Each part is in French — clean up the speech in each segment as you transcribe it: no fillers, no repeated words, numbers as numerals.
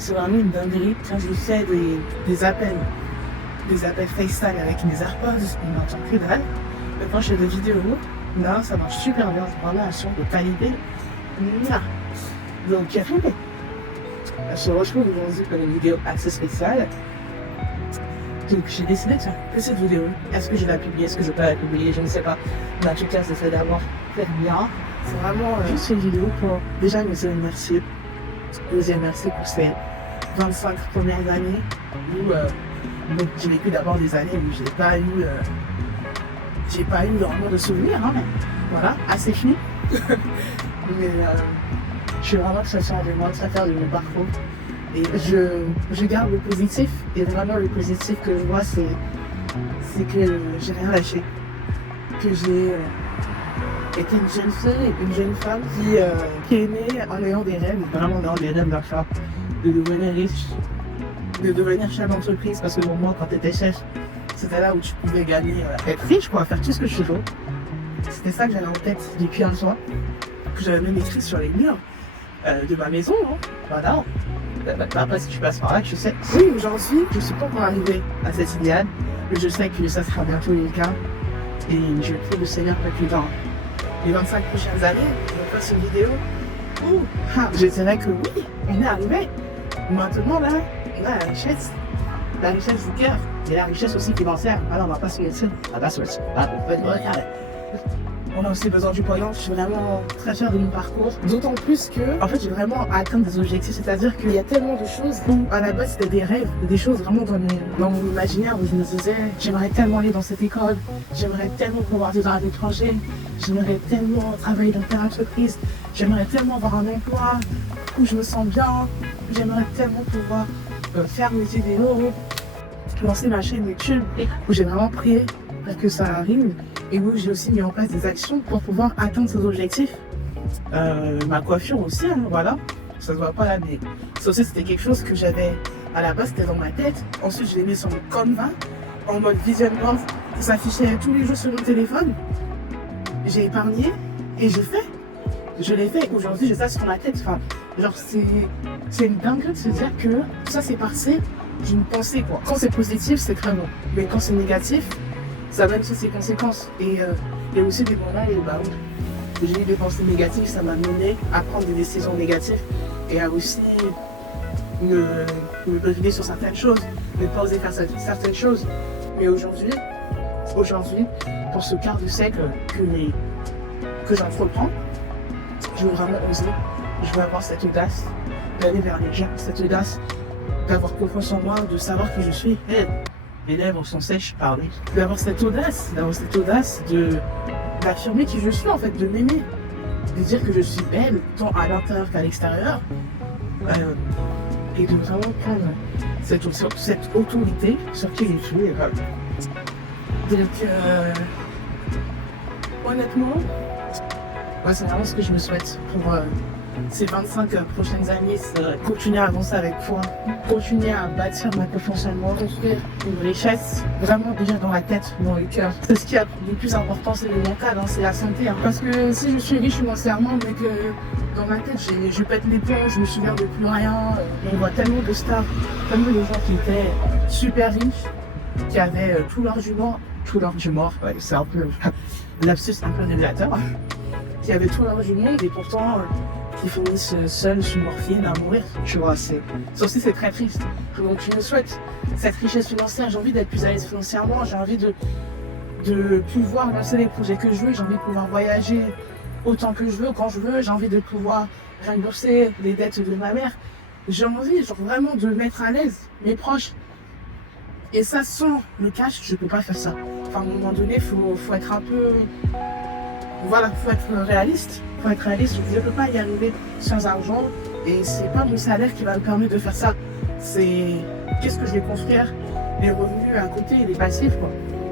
c'est vraiment une dinguerie. Quand je fais des appels FaceTime avec mes AirPods, on n'entend que dalle. Mais quand je fais des vidéos, là, ça marche super bien. C'est vraiment un son de qualité. Mouah. Donc, je se retrouve aujourd'hui pour une vidéo assez spéciale. Donc, j'ai décidé de faire que cette vidéo. Est-ce que je vais la publier? Est-ce que je vais pas la publier? Je ne sais pas. Mais en tout cas, j'essaie d'avoir fait bien. C'est vraiment juste une vidéo pour déjà me dire merci. Deuxième merci pour ces 25 premières années où donc, j'ai vécu d'abord des années où j'ai pas eu vraiment de souvenirs, hein, mais voilà, assez fini. Mais je suis vraiment très fière de moi, très fière de mon parcours. Et je garde le positif, et vraiment le positif que je vois, c'est que j'ai rien lâché. Que j'ai été une jeune fille, une jeune femme qui est née en ayant des rêves, vraiment dans des rêves d'enfant, de devenir riche, de devenir chef d'entreprise, parce que pour moi, quand tu étais chef, c'était là où tu pouvais gagner, être riche, quoi, faire tout ce que tu veux. C'était ça que j'avais en tête depuis un soir, que j'avais même écrit sur les murs de ma maison, hein. Voilà. Après, si tu passes par là, tu sais. Oui, aujourd'hui, je suis pas encore arrivée à cet idéal, mais je sais que ça sera bientôt le cas. Et je prie le Seigneur que dans les 25 prochaines années, je fasse une vidéo où je dirais que oui, on est arrivé. Maintenant, là, on a la richesse du cœur, et la richesse aussi financière. Alors, on va pas se laisser. On va pas se laisser. On a aussi besoin du pognon. Je suis vraiment très fière de mon parcours. D'autant plus que, en fait, j'ai vraiment atteint des objectifs. C'est-à-dire qu'il y a tellement de choses où, à la base, c'était des rêves, des choses vraiment dans mon imaginaire où je me disais, j'aimerais tellement aller dans cette école, j'aimerais tellement pouvoir vivre à l'étranger, j'aimerais tellement travailler dans telle entreprise, j'aimerais tellement avoir un emploi où je me sens bien, j'aimerais tellement pouvoir faire mes vidéos, lancer ma chaîne YouTube, où j'ai vraiment prié pour que ça arrive. Et où j'ai aussi mis en place des actions pour pouvoir atteindre ces objectifs. Ma coiffure aussi, hein, voilà. Ça se voit pas là, mais ça aussi c'était quelque chose que j'avais à la base, c'était dans ma tête. Ensuite, je l'ai mis sur mon Canva, en mode vision board. Ça s'affichait tous les jours sur mon téléphone. J'ai épargné et je l'ai fait. Aujourd'hui, j'ai ça sur ma tête. Enfin, genre, c'est une dinguerie de se dire que ça, c'est passé d'une pensée, quoi. Quand c'est positif, c'est très bon. Mais quand c'est négatif, ça a même ses conséquences. Et il y a aussi des moments où j'ai eu des pensées négatives, ça m'a mené à prendre des décisions négatives et à aussi me brûler sur certaines choses, ne pas oser faire certaines choses. Mais aujourd'hui, pour ce quart de siècle que j'entreprends, je veux vraiment oser, je veux avoir cette audace d'aller vers les gens, cette audace d'avoir confiance en moi, de savoir qui je suis. Mes lèvres sont sèches, pardon. D'avoir cette audace d'affirmer qui je suis, en fait, de m'aimer, de dire que je suis belle, tant à l'intérieur qu'à l'extérieur, et de vraiment prendre cette autorité sur qui je suis. Donc, honnêtement, c'est vraiment ce que je me souhaite pour ces 25 prochaines années, c'est continuer à avancer avec foi, continuer à bâtir ma confiance en moi, construire une richesse vraiment déjà dans la tête, dans le cœur. C'est ce qui a le plus important, c'est le mental, hein, c'est la santé. Hein. Parce que si je suis riche financièrement, mais que dans ma tête je pète les plombs, je me souviens de plus rien, on voit tellement de stars, tellement de gens qui étaient super riches, qui avaient tout leur jumeau, ouais, c'est un peu lapsus un peu révélateur, qui avaient tout leur jumeau et pourtant qui finissent seuls sous morphine à mourir, tu vois, ça aussi c'est très triste. Donc je me souhaite cette richesse financière, j'ai envie d'être plus à l'aise financièrement, j'ai envie de pouvoir lancer les projets que je veux, j'ai envie de pouvoir voyager autant que je veux, quand je veux, j'ai envie de pouvoir rembourser les dettes de ma mère, j'ai envie vraiment de mettre à l'aise mes proches. Et ça, sans le cash, je peux pas faire ça. Enfin, à un moment donné, faut être un peu... Voilà, faut être réaliste. Je ne peux pas y arriver sans argent. Et c'est pas mon salaire qui va me permettre de faire ça. C'est qu'est-ce que je vais construire, les revenus à côté, les passifs, quoi.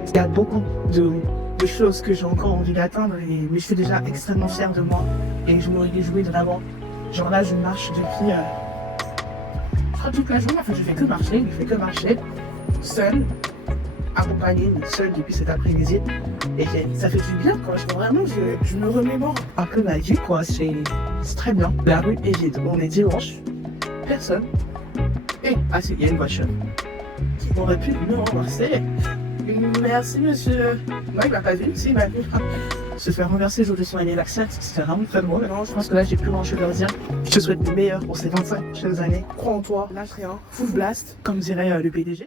Il y a beaucoup de choses que j'ai encore envie d'atteindre, mais je suis déjà extrêmement fière de moi. Et je me réjouis vraiment. Genre là, je marche depuis... toute la journée, en fait, je fais que marcher. Seul, accompagné, seul depuis cet après-midi. Et ça fait du bien, quoi. Vraiment, je me remémore un peu ma vie, quoi. C'est très bien. La rue est vide. On est dimanche. Personne. Ah, il y a une voiture qui aurait pu me renverser. Merci, monsieur. Non, il m'a pas vu. Si, il m'a vu. Se faire renverser le jour de son anniversaire, c'était vraiment très drôle. Non, je pense que là, j'ai plus grand chose à dire. Je te souhaite le meilleur pour ces 25 prochaines années. Crois en toi, lâche rien. Full blast, comme dirait le PDG.